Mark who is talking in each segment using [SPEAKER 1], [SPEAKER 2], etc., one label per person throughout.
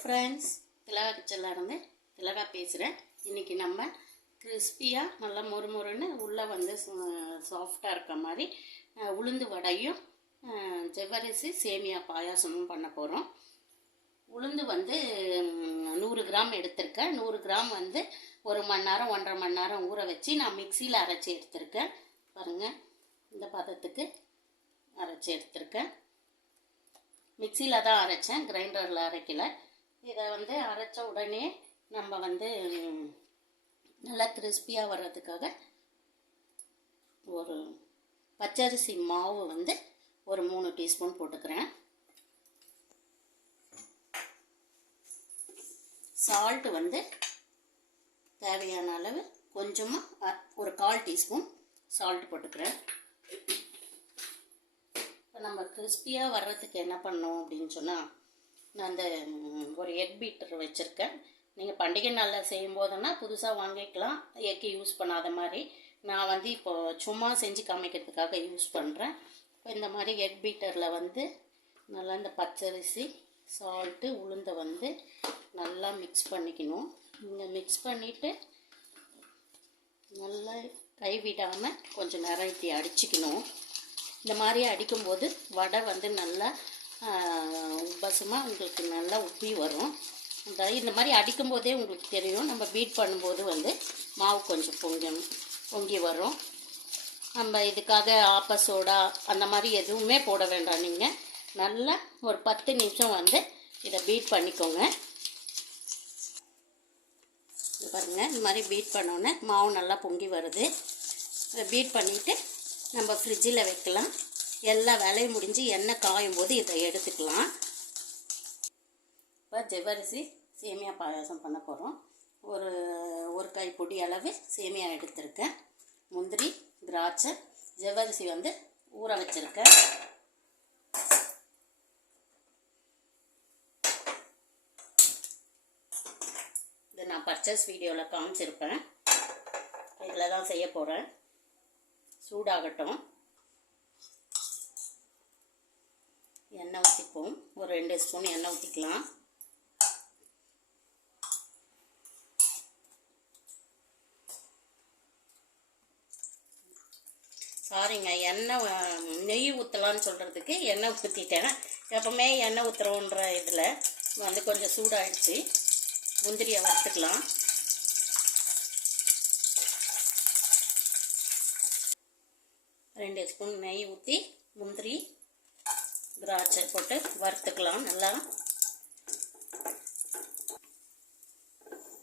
[SPEAKER 1] Friends திலகா கிச்சன்லேருந்து திலகா பேசுகிறேன் இன்றைக்கி நம்ம கிறிஸ்பியாக நல்லா மொறு மொறுன்னு உள்ளே வந்து சாஃப்டாக இருக்க மாதிரி உளுந்து வடையும் ஜவ்வரிசி சேமியா பாயாசமும் பண்ண போகிறோம் உளுந்து வந்து நூறு கிராம் எடுத்திருக்கேன். நூறு கிராம் வந்து ஒரு மணி நேரம் ஒன்றரை மணி நேரம் ஊற வச்சு நான் மிக்சியில் அரைச்சி எடுத்திருக்கேன். பாருங்கள் இந்த பதத்துக்கு அரைச்சி எடுத்திருக்கேன். மிக்சியில் தான் அரைச்சேன் கிரைண்டரில் அரைக்கலை. இதை வந்து அரைச்ச உடனே நம்ம வந்து நல்லா கிறிஸ்பியாக வர்றதுக்காக ஒரு பச்சரிசி மாவு வந்து ஒரு மூணு டீஸ்பூன் போட்டுக்கிறேன். சால்ட்டு வந்து தேவையான அளவு கொஞ்சமாக ஒரு கால் டீஸ்பூன் சால்ட் போட்டுக்கிறேன். இப்போ நம்ம கிறிஸ்பியாக வர்றதுக்கு என்ன பண்ணோம் அப்படின்னு சொன்னால் நான் அந்த ஒரு எக் பீட்டர் வச்சுருக்கேன். நீங்கள் பண்டிகை நாளில் செய்யும் போதுன்னா புதுசாக வாங்கிக்கலாம். எக்கு யூஸ் பண்ணாத மாதிரி. நான் வந்து இப்போ சும்மா செஞ்சு காமிக்கிறதுக்காக யூஸ் பண்ணுறேன் இப்போ இந்த மாதிரி எக் பீட்டரில் வந்து நல்லா இந்த பச்சரிசி சால்ட்டு உளுந்தை வந்து நல்லா மிக்ஸ் பண்ணிக்கணும். இங்கே மிக்ஸ் பண்ணிவிட்டு நல்லா கைவிடாமல் கொஞ்சம் நேரம் இப்படி அடிச்சுக்கணும். இந்த மாதிரி அடிக்கும்போது வடை வந்து நல்லா உபசமாக உங்களுக்கு நல்லா உப்பி வரும். இந்த இந்த மாதிரி அடிக்கும்போதே உங்களுக்கு தெரியும். நம்ம பீட் பண்ணும்போது வந்து மாவு கொஞ்சம் பொங்கி பொங்கி வரும். நம்ம இதுக்காக ஆப்ப சோடா அந்த மாதிரி எதுவுமே போட வேண்டாம். நீங்கள் நல்லா ஒரு பத்து நிமிஷம் வந்து இதை பீட் பண்ணிக்கோங்க. பாருங்கள் இந்த மாதிரி பீட் பண்ணோன்னே மாவு நல்லா பொங்கி வருது. இதை பீட் பண்ணிவிட்டு நம்ம ஃப்ரிட்ஜில் வைக்கலாம். எல்லா வேலையும் முடிஞ்சு எண்ணெய் காயும் போது இதை எடுத்துக்கலாம். இப்போ ஜவ்வரிசி சேமியா பாயாசம் பண்ண போகிறோம் ஒரு ஒரு கைப்பொடி அளவு சேமியா எடுத்திருக்கேன். முந்திரி திராட்சை ஜவ்வரிசி வந்து ஊற வச்சுருக்கேன். இது நான் பர்ச்சேஸ் வீடியோவில் காமிச்சிருப்பேன். இதில் தான் செய்ய போகிறேன் சூடாகட்டும். எண்ணெய் ஊற்றிப்போம் ஒரு ரெண்டு ஸ்பூன் எண்ணெய் ஊற்றிக்கலாம் சாரிங்க எண்ணெய் நெய் ஊற்றலான்னு சொல்கிறதுக்கு எண்ணெய் ஊற்றிட்டேன் எப்பவுமே எண்ணெய் ஊற்றுறோன்ற இதில் வந்து கொஞ்சம் சூடாயிடுச்சு. முந்திரியை வறுத்துக்கலாம். ரெண்டு ஸ்பூன் நெய் ஊற்றி முந்திரி திராட்சை போட்டு வறுத்துக்கலாம் நல்லா.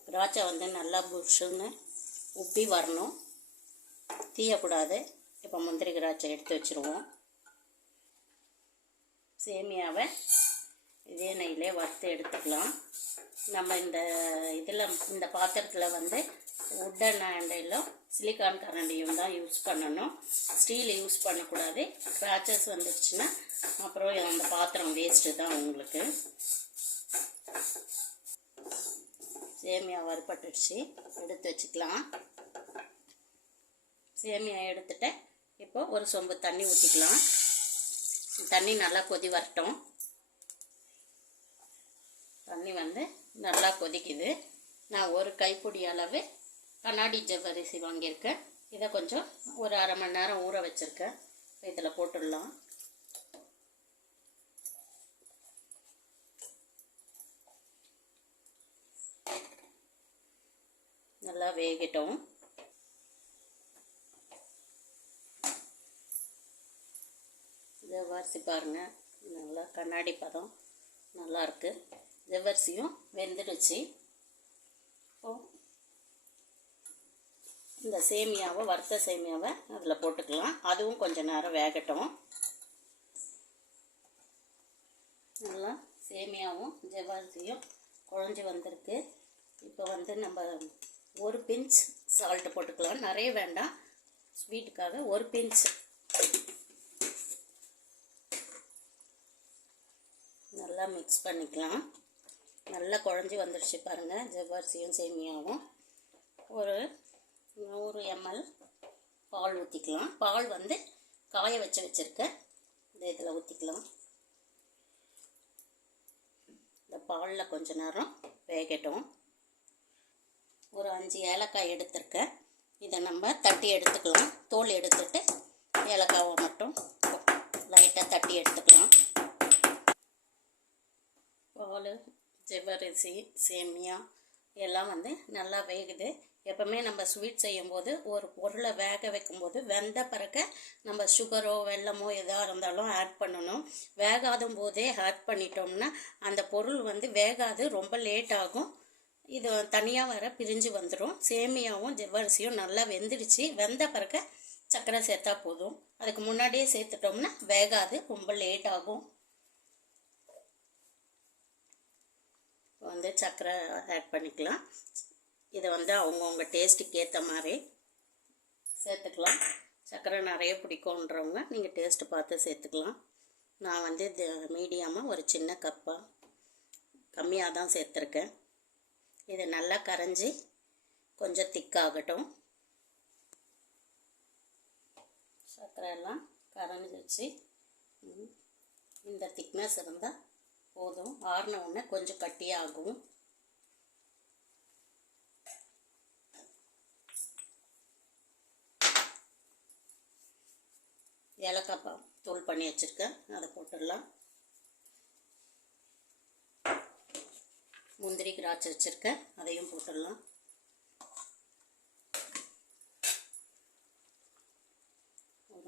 [SPEAKER 1] திராட்சை வந்து நல்லா புஷ்ஷுன்னு உப்பி வரணும். தீயக்கூடாது. இப்போ முந்திரி திராட்சை எடுத்து வச்சுருவோம். சேமியாவை இதே நெய்யிலே வறுத்து எடுத்துக்கலாம். நம்ம இந்த இதில் இந்த பாத்திரத்தில் வந்து உட்டன் ஹேண்டிலும் சிலிக்கான் கரண்டியும் தான் யூஸ் பண்ணணும். ஸ்டீல் யூஸ் பண்ணக்கூடாது. ஸ்க்ராச்சஸ் வந்துடுச்சுன்னா அப்புறம் அந்த பாத்திரம் வேஸ்ட்டு தான் உங்களுக்கு. சேமியா வறுபட்டுடுச்சு. எடுத்து வச்சுக்கலாம். சேமியா எடுத்துட்டேன் இப்போ ஒரு சொம்பு தண்ணி ஊற்றிக்கலாம் தண்ணி நல்லா கொதி வரட்டும். தண்ணி வந்து நல்லா கொதிக்குது. நான் ஒரு கைப்பிடி அளவு கண்ணாடி ஜவ்வரிசி வாங்கியிருக்கேன். இதை கொஞ்சம் ஒரு அரை மணி நேரம் ஊற வச்சுருக்கேன். இதில் போட்டுடலாம். நல்லா வேகட்டும். ஜவ்வரிசி பாருங்கள் நல்லா கண்ணாடி பதம் நல்லாயிருக்கு ஜவ்வரிசியும் வெந்துடுச்சு இப்போ இந்த சேமியாவை வறுத்த சேமியாவை அதில் போட்டுக்கலாம். அதுவும் கொஞ்ச நேரம் வேகட்டும். நல்லா சேமியாவும் ஜவ்வரிசியும் குழஞ்சி வந்திருக்கு. இப்போ வந்து நம்ம ஒரு பிஞ்ச் சால்ட்டு போட்டுக்கலாம். நிறைய வேண்டாம். ஸ்வீட்டுக்காக ஒரு பிஞ்ச். நல்லா மிக்ஸ் பண்ணிக்கலாம். நல்லா குழஞ்சி வந்துடுச்சு பாருங்கள் ஜவ்வரிசியும் சேமியாவும். ஒரு நூறு எம்எல் பால் ஊற்றிக்கலாம் பால் வந்து காய வச்சு வச்சுருக்கேன் இந்த இதில் ஊற்றிக்கலாம் இந்த பாலில் கொஞ்ச நேரம் வேகட்டும். ஒரு அஞ்சு ஏலக்காய் எடுத்திருக்கேன் இதை நம்ம தட்டி எடுத்துக்கலாம். தோல் எடுத்துட்டு ஏலக்காவை மட்டும் லைட்டாக தட்டி எடுத்துக்கலாம். பால் ஜெவரிசி சேமியா எல்லாம் வந்து நல்லா வேகுது. எப்பவுமே நம்ம ஸ்வீட் செய்யும்போது ஒரு பொருளை வேக வைக்கும்போது வெந்த பிறக்க நம்ம சுகரோ வெல்லமோ எதாக இருந்தாலும் ஆட் பண்ணணும். வேகாத போதே ஆட் பண்ணிட்டோம்னா அந்த பொருள் வந்து வேகாது ரொம்ப லேட் ஆகும். இது தனியாக வர பிரிஞ்சு வந்துடும் சேமியாவும் ஜவ்வரிசியும் நல்லா வெந்துடுச்சு. வெந்த பிறக்க சர்க்கரை சேர்த்தா போதும். அதுக்கு முன்னாடியே சேர்த்துட்டோம்னா வேகாது ரொம்ப லேட் ஆகும். வந்து சர்க்கரை ஆட் பண்ணிக்கலாம். இதை வந்து அவங்கவுங்க டேஸ்ட்டுக்கு ஏற்ற மாதிரி சேர்த்துக்கலாம். சர்க்கரை நிறைய பிடிக்குன்றவங்க நீங்கள் டேஸ்ட்டு பார்த்து சேர்த்துக்கலாம். நான் வந்து இது மீடியமாக ஒரு சின்ன கப்பாக கம்மியாக தான் சேர்த்துருக்கேன். இதை நல்லா கரைஞ்சி கொஞ்சம் திக்காகட்டும் சர்க்கரை எல்லாம் கரைஞ்சிச்சு இந்த திக்னஸ் இருந்தால் போதும். ஆறின உடனே கொஞ்சம் கட்டியாகும். ஏலக்காய் தூள் பண்ணி வச்சுருக்கேன். அதை போட்டுடலாம். முந்திரி திராட்சை வச்சுருக்கேன். அதையும் போட்டுடலாம்.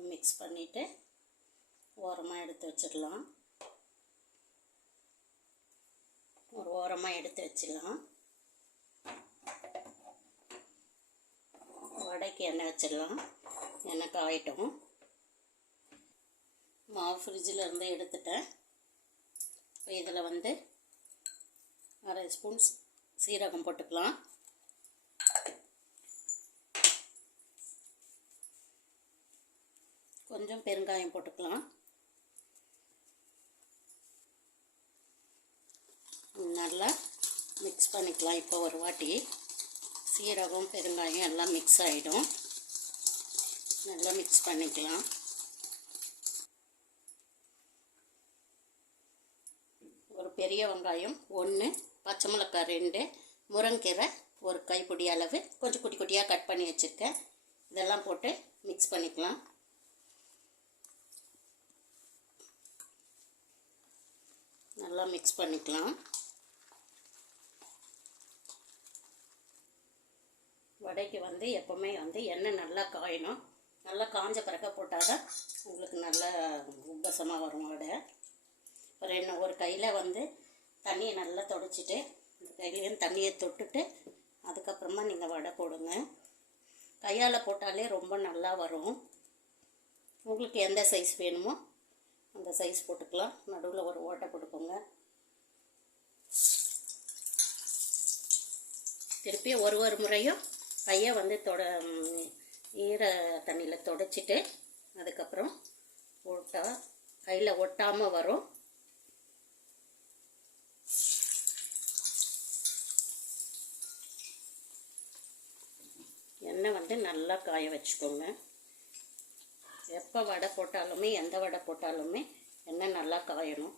[SPEAKER 1] மிக்ஸ் பண்ணிவிட்டு ஓரமாக எடுத்து வச்சிடலாம் ஒரு ஓரமாக எடுத்து வச்சிடலாம். வடைக்கு எண்ணெய் வச்சிடலாம். எண்ணெய் காயட்டும். மாவு ஃப்ரிட்ஜில் இருந்து எடுத்துட்டேன். இதில் வந்து அரை ஸ்பூன் சீரகம் போட்டுக்கலாம். கொஞ்சம் பெருங்காயம் போட்டுக்கலாம். நல்லா மிக்ஸ் பண்ணிக்கலாம். இப்போ ஒரு வாட்டி சீரகம் பெருங்காயம் எல்லாம் மிக்ஸ் ஆகிடும் நல்லா மிக்ஸ் பண்ணிக்கலாம். ஒரு பெரிய வெங்காயம் ஒன்று பச்சை மிளகாய் ரெண்டு முருங்கீரை ஒரு கைப்பிடி அளவு. கொஞ்சம் குட்டி குட்டியாக கட் பண்ணி வச்சுருக்கேன். இதெல்லாம் போட்டு மிக்ஸ் பண்ணிக்கலாம். நல்லா மிக்ஸ் பண்ணிக்கலாம். வடைக்கு வந்து எப்போவுமே வந்து எண்ணெய் நல்லா காயணும். நல்லா காஞ்ச பிறக்க போட்டால் தான் உங்களுக்கு நல்லா உப்பசமாக வரும் வடை. ஒரு என்ன ஒரு கையில் வந்து தண்ணியை நல்லா தொடச்சிட்டு இந்த கையிலையும் தண்ணியை தொட்டுட்டு அதுக்கப்புறமா நீங்கள் வடை போடுங்க. கையால் போட்டாலே ரொம்ப நல்லா வரும். உங்களுக்கு எந்த சைஸ் வேணுமோ அந்த சைஸ் போட்டுக்கலாம். நடுவில் ஒரு ஓட்டை போட்டுக்கோங்க. திருப்பி ஒரு ஒரு முறையும் கையை வந்து தொட ஈர தண்ணியில் தொடச்சிட்டு அதுக்கப்புறம் போட்டால் கையில் ஒட்டாமல் வரும். எண்ணெய் வந்து நல்லா காய வச்சுக்கோங்க. எப்போ வடை போட்டாலுமே எந்த வடை போட்டாலுமே எண்ணெய் நல்லா காயணும்.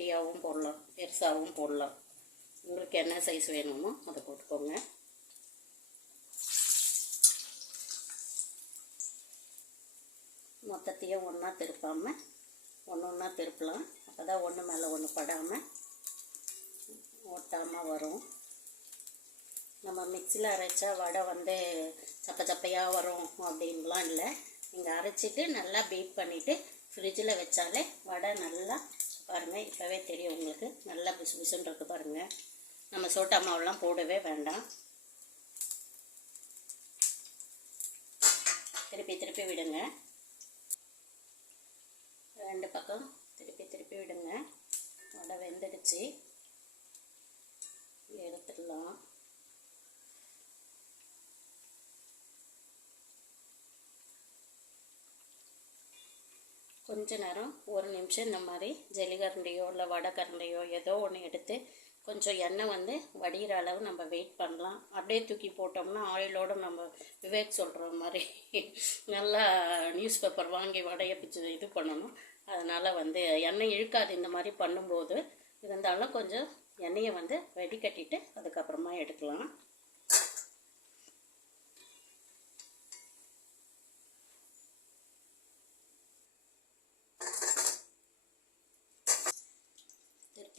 [SPEAKER 1] குட்டியாகவும் போடலாம் பெருசாகவும் போடலாம். உங்களுக்கு என்ன சைஸ் வேணுமோ அதை போட்டுக்கோங்க. மொத்தத்தையும் ஒன்றா திருப்பாமல் ஒன்று ஒன்றா திருப்பலாம். அப்போ தான் ஒன்று மேலே ஒன்று படாமல் ஒட்டாமல் வரும். நம்ம மிக்சியில் அரைச்சா வடை வந்து சப்ப சப்பையாக வரும் அப்படின்லாம் இல்லை. நீங்கள் அரைச்சிட்டு நல்லா பீட் பண்ணிவிட்டு ஃப்ரிட்ஜில் வச்சாலே வடை நல்லா பாருங்கள் இப்போவே தெரியும் உங்களுக்கு. நல்லா பிசு பிசுன்னு இருக்குது பாருங்கள் நம்ம சோட்டா மாவுலாம் போடவே வேண்டாம். திருப்பி திருப்பி விடுங்க. ரெண்டு பக்கம் திருப்பி திருப்பி விடுங்க. வடை வெந்துடுச்சு. எடுத்துடலாம். கொஞ்ச நேரம் ஒரு நிமிஷம் இந்த மாதிரி ஜெலிகரண்டையோ இல்லை வடை கரண்டியோ ஏதோ ஒன்று எடுத்து கொஞ்சம் எண்ணெய் வந்து வடிகிற அளவு நம்ம வெயிட் பண்ணலாம். அப்படியே தூக்கி போட்டோம்னா ஆயிலோடு நம்ம விவேக் சொல்கிற மாதிரி நல்லா நியூஸ் பேப்பர் வாங்கி வடைய பிச்சு இது பண்ணணும். அதனால் வந்து எண்ணெய் இழுக்காது. இந்த மாதிரி பண்ணும்போது இருந்தாலும் கொஞ்சம் எண்ணெயை வந்து வடிகட்டிட்டு அதுக்கப்புறமா எடுக்கலாம்.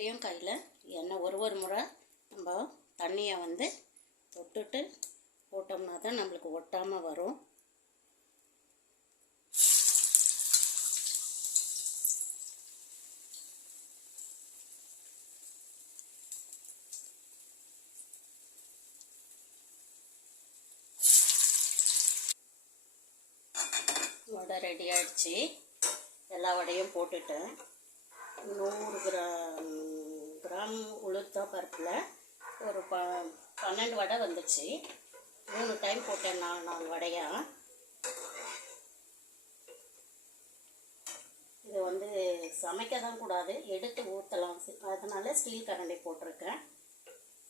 [SPEAKER 1] திருப்பியும் கையில் எண்ணெய் ஒரு ஒரு முறை நம்ம தண்ணியை வந்து தொட்டுட்டு போட்டோம்னா தான் நம்மளுக்கு ஒட்டாமல் வரும். வடை ரெடி ஆயிடுச்சு. எல்லா வடையும் போட்டுட்டேன். நூறு கிராம் கிராம் உளுத்த பருப்பில் ஒரு ப பன்னெண்டு வடை வந்துச்சு. மூணு டைம் போட்டேன் நாலு நாலு வடையாக இது வந்து சமைக்க தான் கூடாது எடுத்து ஊற்றலாம் அதனால ஸ்டீல் கரண்டி போட்டிருக்கேன்.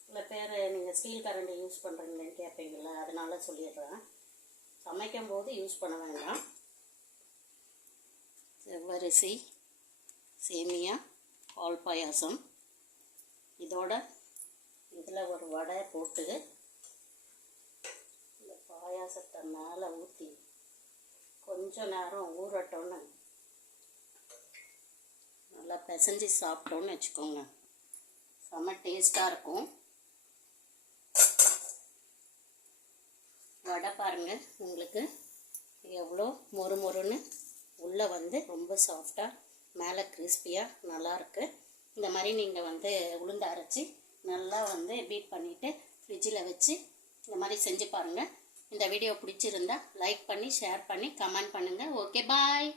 [SPEAKER 1] சில பேர் நீங்கள் ஸ்டீல் கரண்டி யூஸ் பண்ணுறீங்களேன்னு கேட்பீங்கள அதனால சொல்லிடுறேன். சமைக்கும் போது யூஸ் பண்ண வேண்டாம். செவ்வரிசி. சேமியா பால் பாயாசம். இதோட இதில் ஒரு வடை போட்டு இந்த பாயாசத்தை மேலே ஊற்றி கொஞ்ச நேரம் ஊறட்டோன்னு நல்லா பிசைஞ்சு சாப்பிட்டோன்னு வச்சுக்கோங்க. செம்ம டேஸ்ட்டாக இருக்கும். வடை பாருங்கள் உங்களுக்கு எவ்வளோ மொறு மொறுன்னு உள்ளே வந்து ரொம்ப சாஃப்டாக மேலே கிறிஸ்பியாக நல்லாயிருக்கு இந்த மாதிரி நீங்கள் வந்து உளுந்து அரைச்சி நல்லா வந்து பீட் பண்ணிவிட்டு ஃப்ரிட்ஜில் வச்சு இந்த மாதிரி செஞ்சு பாருங்கள் இந்த வீடியோ பிடிச்சிருந்தா லைக் பண்ணி ஷேர் பண்ணி கமெண்ட் பண்ணுங்கள் ஓகே பாய்